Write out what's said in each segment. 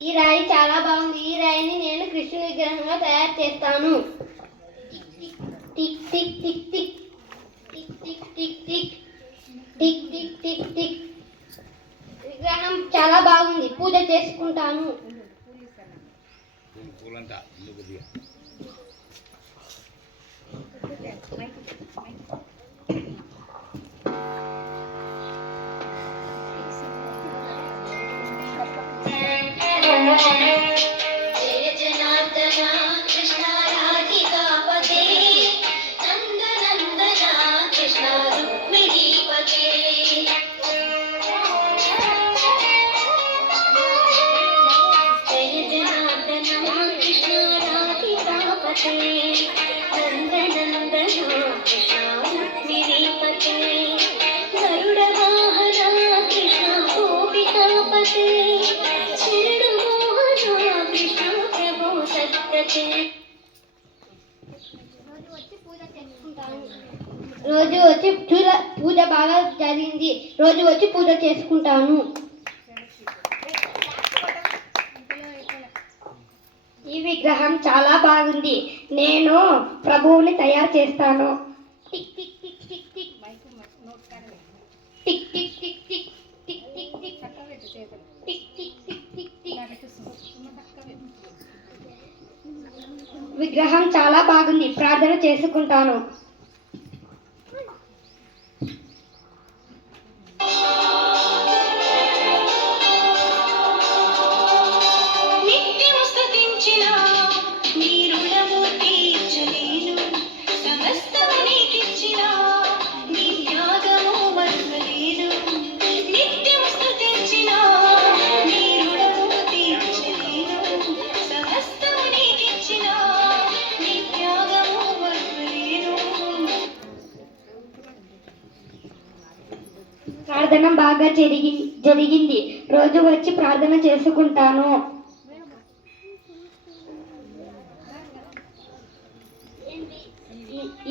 ఈ రాయి చాలా బాగుంది. ఈ రాయిని నేను కృష్ణుని విగ్రహంగా తయారు చేస్తాను. Tick tick tick tick tick tick tick tick tick tick tick tick. విగ్రహం చాలా బాగుంది. పూజ చేసుకుంటాను. జయ జనార్దన కృష్ణ రాధికాపతే నందనందన కృష్ణ రుక్మిణీపతే. జయ జనార్దన కృష్ణ రాధికాపతే నందనందన కృష్ణ రుక్మిణీపతే. గరుడ వాహన కృష్ణ గోపికాపతే రోజు వచ్చి పూజ బాగా జరిగింది. రోజు వచ్చి పూజ చేసుకుంటాను. ఈ విగ్రహం చాలా బాగుంది. నేను ప్రభువుని తయారు చేస్తాను. Tick tick tick tick tick tick tick tick tick tick tick tick tick tick tick tick tick. విగ్రహం చాలా బాగుంది. ప్రార్థన చేసుకుంటాను. ప్రార్థన బాగా జరిగింది. రోజు వచ్చి ప్రార్థన చేసుకుంటాను.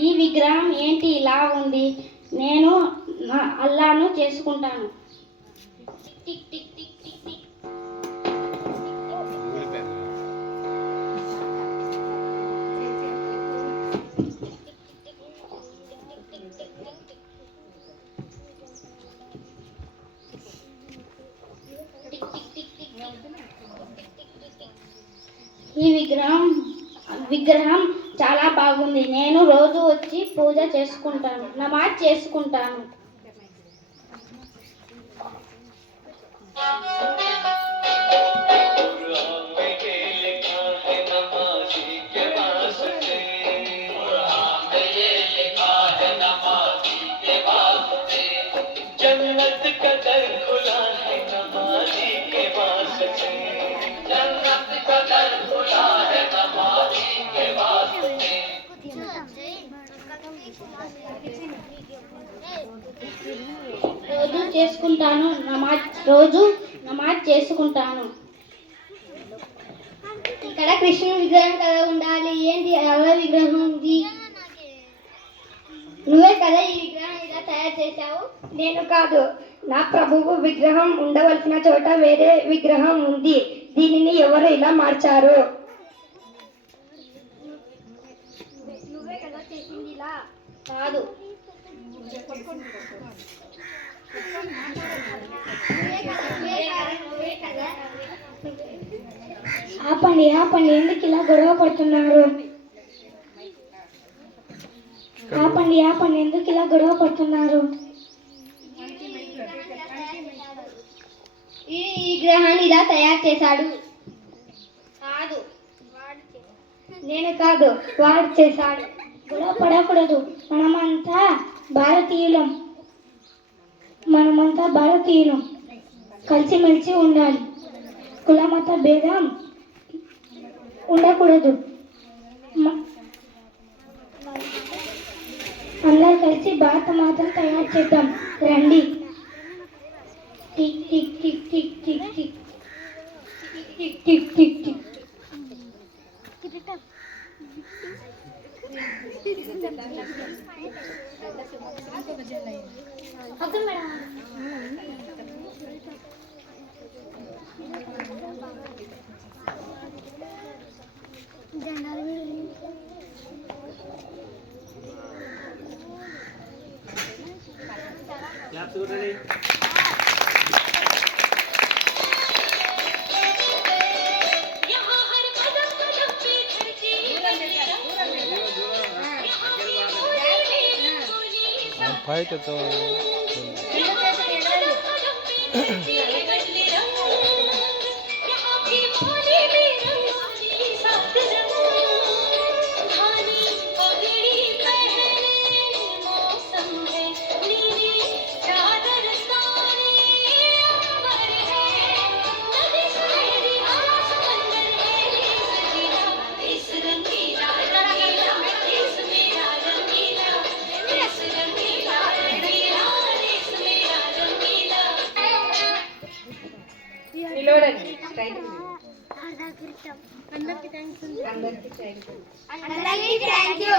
ఈ విగ్రహం ఏంటి ఇలా ఉంది? నేను అల్లాను చేసుకుంటాను. Tick tick tick tick tick. ఈ విగ్రహం చాలా బాగుంది. నేను రోజు వచ్చి పూజ చేసుకుంటాను. నమాజ్ చేసుకుంటాను. రోజు చేసుకుంటాను. రోజు నమాజ్ చేసుకుంటాను. ఇక్కడ కృష్ణుని విగ్రహం కదా ఉండాలి. ఏంటి అలా విగ్రహం ఉంది? నువ్వే కదా ఈ విగ్రహం ఇలా తయారు చేశావు? నేను కాదు. నా ప్రభువు విగ్రహం ఉండవలసిన చోట వేరే విగ్రహం ఉంది. దీనిని ఎవరు ఇలా మార్చారు? నువ్వే కదా చేసింది. ఇలా కాదు. ఆపండి. ఎందుకు ఇలా గొడవ పడుతున్నారు? ఎందుకు ఇలా గొడవ పడుతున్నారు? ఈ విగ్రహాన్ని ఇలా తయారు చేశాడు. కాదు, నేను కాదు, వాడు చేశాడు. గొడవ పడకూడదు. మనమంతా భారతీయులం. కలిసిమెలిసి ఉండాలి. కులమత భేదం ఉండకూడదు. అందరూ కలిసి భారత మాతను తయారు చేద్దాం రండి. Tick tick tick tick tick tick tick tick tick tick. Okay madam. చూడండి. పైకి తో నిలవడండి స్ట్రైట్ అందరికీ థ్యాంక్ యూ.